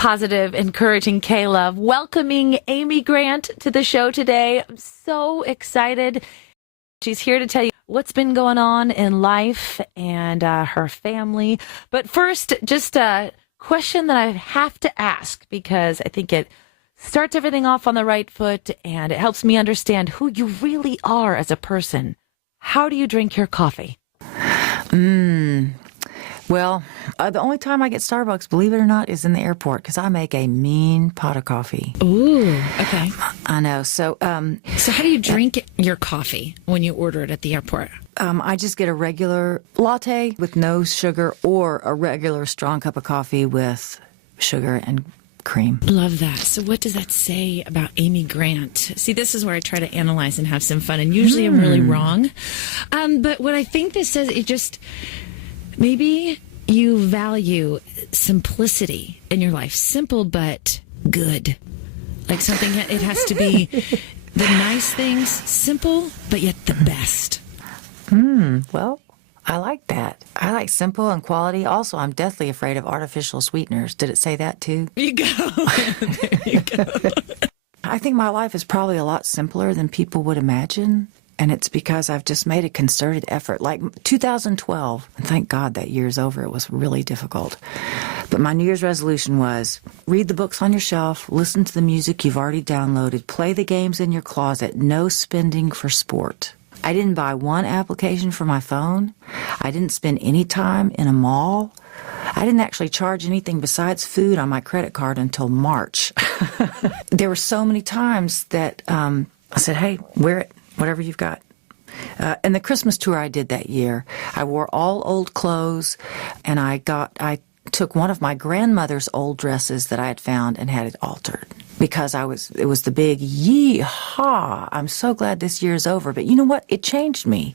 positive, encouraging K-Love, welcoming Amy Grant to the show today. I'm so excited. She's here to tell you what's been going on in life and her family. But first, just a question that I have to ask because I think it starts everything off on the right foot and it helps me understand who you really are as a person. How do you drink your coffee? Well, the only time I get Starbucks, believe it or not, is in the airport because I make a mean pot of coffee. Ooh, okay. I know. So how do you drink your coffee when you order it at the airport? I just get a regular latte with no sugar or a regular strong cup of coffee with sugar and cream. Love that. So what does that say about Amy Grant? See, this is where I try to analyze and have some fun, and usually I'm really wrong. But what I think this says, it just... Maybe you value simplicity in your life. Simple, but good. Like something, it has to be the nice things, simple, but yet the best. Well, I like that. I like simple and quality. Also, I'm deathly afraid of artificial sweeteners. Did it say that too? There you go. There you go. I think my life is probably a lot simpler than people would imagine. And it's because I've just made a concerted effort. Like 2012, and thank God that year's over. It was really difficult. But my New Year's resolution was read the books on your shelf, listen to the music you've already downloaded, play the games in your closet, no spending for sport. I didn't buy one application for my phone. I didn't spend any time in a mall. I didn't actually charge anything besides food on my credit card until March. There were so many times that I said, hey, wear it. Whatever you've got. And the Christmas tour I did that year, I wore all old clothes, and I took one of my grandmother's old dresses that I had found and had it altered because it was the big yee-haw. I'm so glad this year is over. But you know what? It changed me.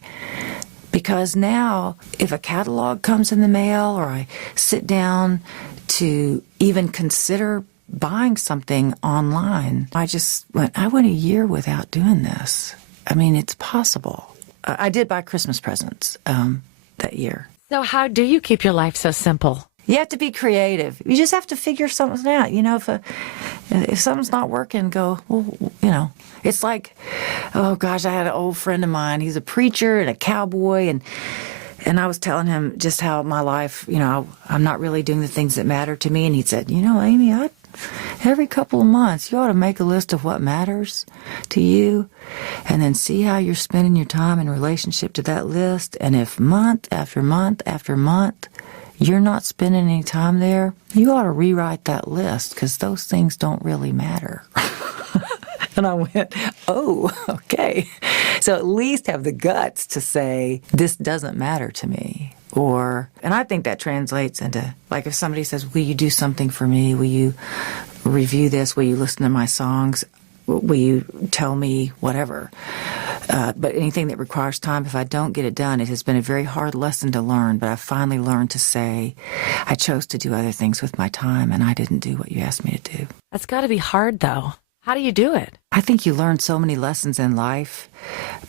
Because now, if a catalog comes in the mail or I sit down to even consider buying something online, I went a year without doing this. I mean, it's possible. I did buy Christmas presents that year. So how do you keep your life so simple? You have to be creative. You just have to figure something out. You know, if something's not working, go, well, you know. It's like, oh, gosh, I had an old friend of mine. He's a preacher and a cowboy, and I was telling him just how my life, you know, I'm not really doing the things that matter to me. And he said, you know, Amy, every couple of months, you ought to make a list of what matters to you and then see how you're spending your time in relationship to that list. And if month after month after month, you're not spending any time there, you ought to rewrite that list because those things don't really matter. And I went, oh, okay. So at least have the guts to say, this doesn't matter to me. And I think that translates into, like if somebody says, will you do something for me? Will you review this? Will you listen to my songs? Will you tell me whatever? But anything that requires time, if I don't get it done, it has been a very hard lesson to learn, but I've finally learned to say, I chose to do other things with my time, and I didn't do what you asked me to do. That's got to be hard, though. How do you do it? I think you learn so many lessons in life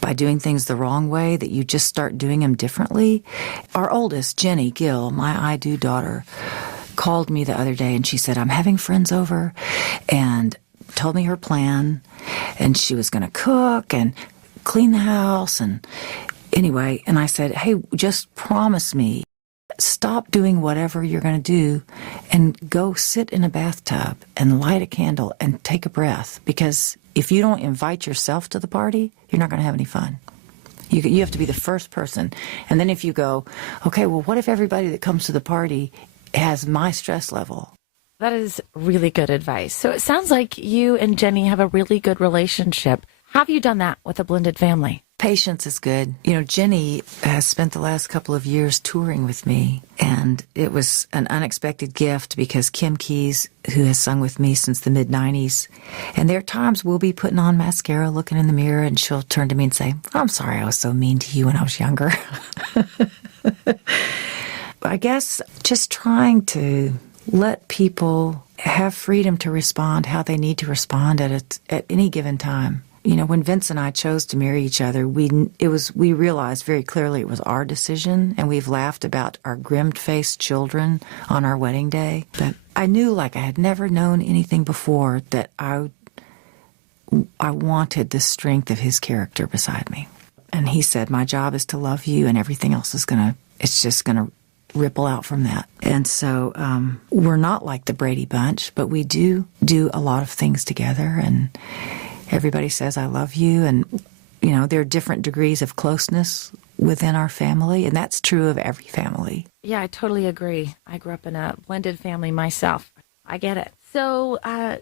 by doing things the wrong way that you just start doing them differently. Our oldest, Jenny Gill, my I Do daughter, called me the other day and she said, I'm having friends over, and told me her plan, and she was going to cook and clean the house. And anyway, and I said, hey, just promise me, stop doing whatever you're going to do and go sit in a bathtub and light a candle and take a breath. Because if you don't invite yourself to the party, you're not going to have any fun. You have to be the first person. And then if you go, okay, well, what if everybody that comes to the party has my stress level? That is really good advice. So it sounds like you and Jenny have a really good relationship. How have you done that with a blended family? Patience is good. You know, Jenny has spent the last couple of years touring with me, and it was an unexpected gift because Kim Keys, who has sung with me since the mid-90s, and there are times we'll be putting on mascara, looking in the mirror, and she'll turn to me and say, I'm sorry I was so mean to you when I was younger. I guess just trying to let people have freedom to respond how they need to respond at any given time. when Vince and I chose to marry each other, we realized very clearly it was our decision, and we've laughed about our grim-faced children on our wedding day. But I knew, like I had never known anything before, that I wanted the strength of his character beside me. And he said, my job is to love you, and everything else it's just gonna ripple out from that. And so we're not like the Brady Bunch, but we do a lot of things together, and everybody says I love you, and there are different degrees of closeness within our family, and that's true of every family. Yeah, I totally agree. I grew up in a blended family myself. I get it. So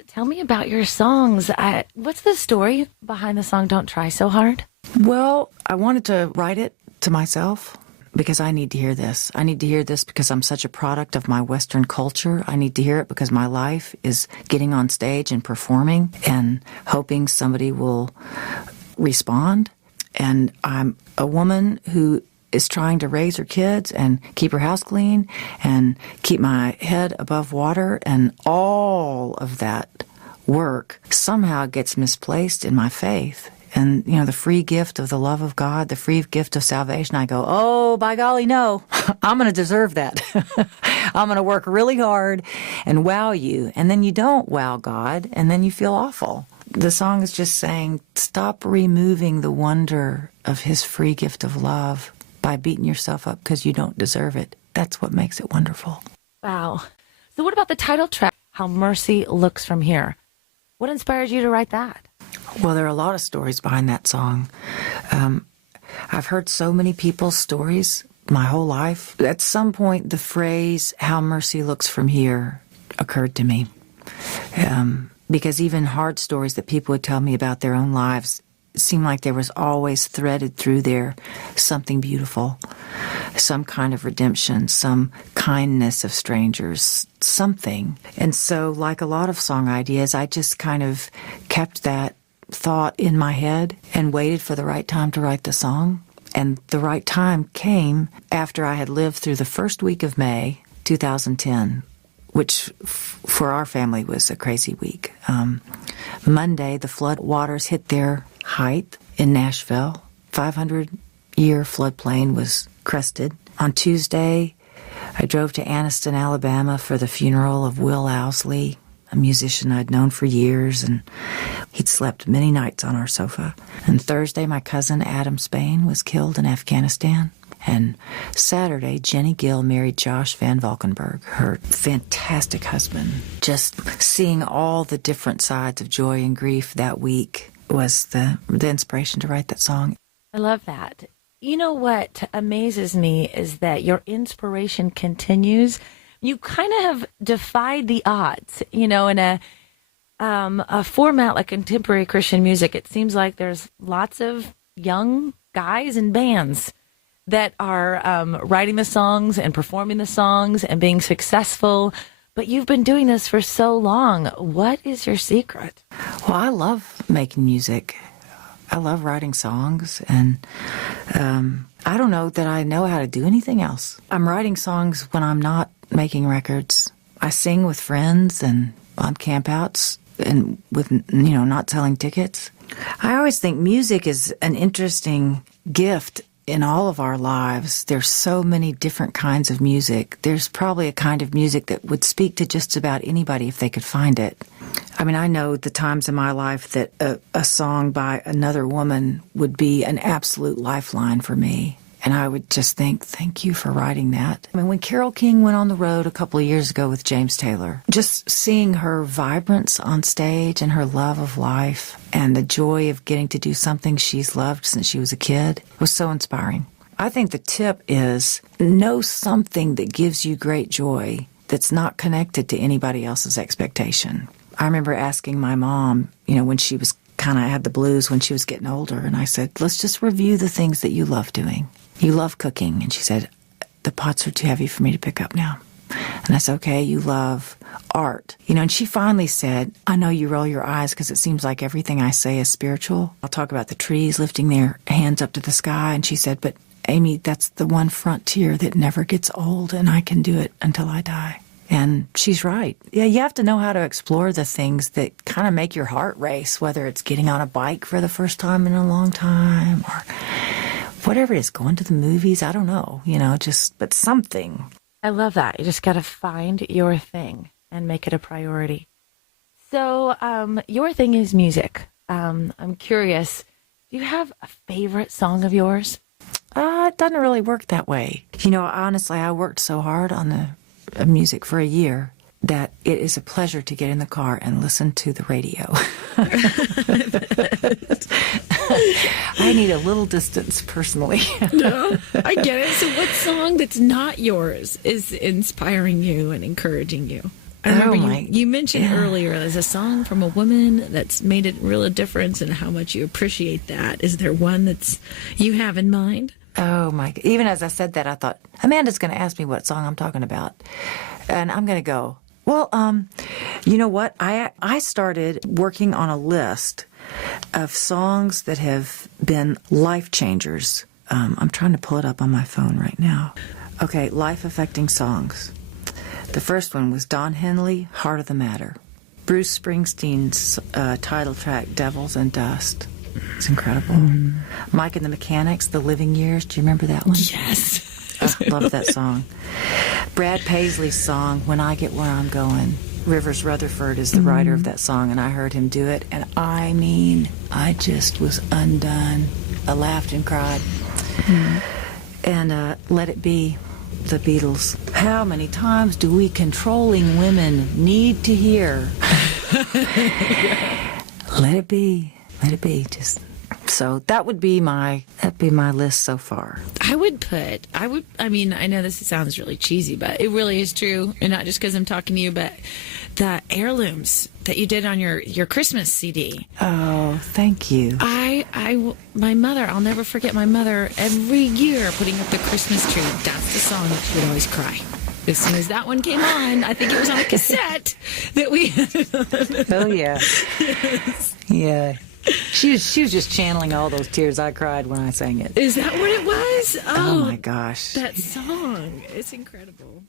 tell me about your songs. What's the story behind the song Don't Try So Hard? Well, I wanted to write it to myself because I need to hear this. I need to hear this because I'm such a product of my Western culture. I need to hear it because my life is getting on stage and performing and hoping somebody will respond. And I'm a woman who is trying to raise her kids and keep her house clean and keep my head above water, and all of that work somehow gets misplaced in my faith. And, the free gift of the love of God, the free gift of salvation, I go, oh, by golly, no, I'm going to deserve that. I'm going to work really hard and wow you. And then you don't wow God, and then you feel awful. The song is just saying, stop removing the wonder of his free gift of love by beating yourself up because you don't deserve it. That's what makes it wonderful. Wow. So what about the title track, How Mercy Looks From Here? What inspired you to write that? Well, there are a lot of stories behind that song. I've heard so many people's stories my whole life. At some point, the phrase, how mercy looks from here, occurred to me. Because even hard stories that people would tell me about their own lives seemed like there was always threaded through there something beautiful, some kind of redemption, some kindness of strangers, something. And so, like a lot of song ideas, I just kind of kept that thought in my head and waited for the right time to write the song. And the right time came after I had lived through the first week of May 2010, which for our family was a crazy week. Monday, the flood waters hit their height in Nashville. 500-year floodplain was crested. On Tuesday, I drove to Anniston, Alabama for the funeral of Will Owsley, a musician I'd known for years, and he'd slept many nights on our sofa. And Thursday, my cousin Adam Spain was killed in Afghanistan. And Saturday, Jenny Gill married Josh Van Valkenburg, her fantastic husband. Just seeing all the different sides of joy and grief that week was the inspiration to write that song. I love that. You know what amazes me is that your inspiration continues. You kind of have defied the odds, in a format like contemporary Christian music. It seems like there's lots of young guys and bands that are writing the songs and performing the songs and being successful. But you've been doing this for so long. What is your secret? Well, I love making music. I love writing songs, and I don't know that I know how to do anything else. I'm writing songs when I'm not making records. I sing with friends and on campouts and with, not selling tickets. I always think music is an interesting gift in all of our lives. There's so many different kinds of music. There's probably a kind of music that would speak to just about anybody if they could find it. I mean, I know the times in my life that a song by another woman would be an absolute lifeline for me. And I would just think, thank you for writing that. I mean, when Carole King went on the road a couple of years ago with James Taylor, just seeing her vibrance on stage and her love of life and the joy of getting to do something she's loved since she was a kid was so inspiring. I think the tip is know something that gives you great joy that's not connected to anybody else's expectation. I remember asking my mom, when she was kind of had the blues when she was getting older, and I said, let's just review the things that you love doing. You love cooking. And she said, the pots are too heavy for me to pick up now. And I said, okay, you love art. And she finally said, I know you roll your eyes because it seems like everything I say is spiritual. I'll talk about the trees lifting their hands up to the sky. And she said, but Amy, that's the one frontier that never gets old, and I can do it until I die. And she's right. Yeah, you have to know how to explore the things that kind of make your heart race, whether it's getting on a bike for the first time in a long time or whatever it is, going to the movies. I don't know, but something. I love that. You just got to find your thing and make it a priority. So your thing is music. I'm curious, do you have a favorite song of yours? It doesn't really work that way. Honestly, I worked so hard on the music for a year that it is a pleasure to get in the car and listen to the radio. I need a little distance personally. No, I get it. So what song that's not yours is inspiring you and encouraging you? I remember you mentioned earlier there's a song from a woman that's made a real difference and how much you appreciate that. Is there one that's you have in mind? Oh my! Even as I said that, I thought Amanda's going to ask me what song I'm talking about, and I'm going to go. Well, you know what? I started working on a list of songs that have been life changers. I'm trying to pull it up on my phone right now. Okay, life affecting songs. The first one was Don Henley, "Heart of the Matter." Bruce Springsteen's title track, "Devils and Dust." It's incredible. Mike and the Mechanics, "The Living Years." Do you remember that one? Yes. I love that song. Brad Paisley's song, "When I Get Where I'm Going." Rivers Rutherford is the writer of that song, and I heard him do it, and I just was undone. I laughed and cried. And Let It Be, the Beatles. How many times do we controlling women need to hear? Let it be. Let it be. So that would be my list so far. I mean, I know this sounds really cheesy, but it really is true. And not just because I'm talking to you, but the heirlooms that you did on your Christmas CD. Oh, thank you. My mother, I'll never forget my mother every year putting up the Christmas tree. That's the song that she would always cry. As soon as that one came on, I think it was on a cassette that we had. Oh, yeah. Yeah. She was just channeling all those tears I cried when I sang it. Is that what it was? Oh my gosh. That song. It's incredible.